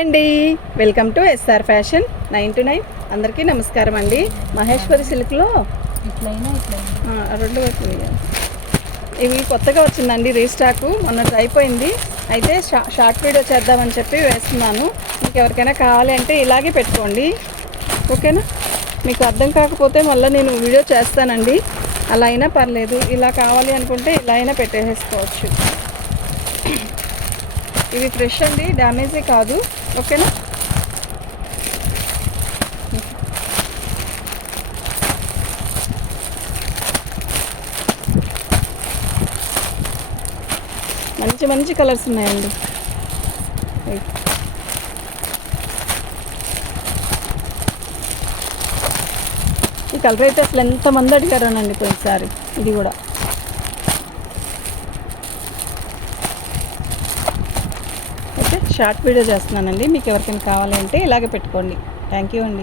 అండి welcome to SR fashion 9 to 9. అందరికీ నమస్కారం అండి. మహేశ్వరి సిల్క్లో రెండు ఇవి కొత్తగా వచ్చిందండి రీస్టాకు. మొన్నటి అయిపోయింది. అయితే షార్ట్ వీడియో చేద్దామని చెప్పి వేస్తున్నాను. మీకు ఎవరికైనా కావాలి అంటే ఇలాగే పెట్టుకోండి, ఓకేనా? మీకు అర్థం కాకపోతే మళ్ళీ నేను వీడియో చేస్తానండి. అలా అయినా పర్లేదు, ఇలా కావాలి అనుకుంటే ఇలా అయినా పెట్టేసుకోవచ్చు. ఇవి ఫ్రెష్ అండి, డ్యామేజే కాదు, ఓకేనా? మంచి మంచి కలర్స్ ఉన్నాయండి. ఈ కలర్ అయితే అసలు ఎంతమంది అడిగారోనండి పోయినసారి. ఇది కూడా ఓకే, షార్ట్ వీడియో చేస్తున్నానండి. మీకు ఎవరికైనా కావాలి అంటే ఇలాగే పెట్టుకోండి. థ్యాంక్ యూ అండి.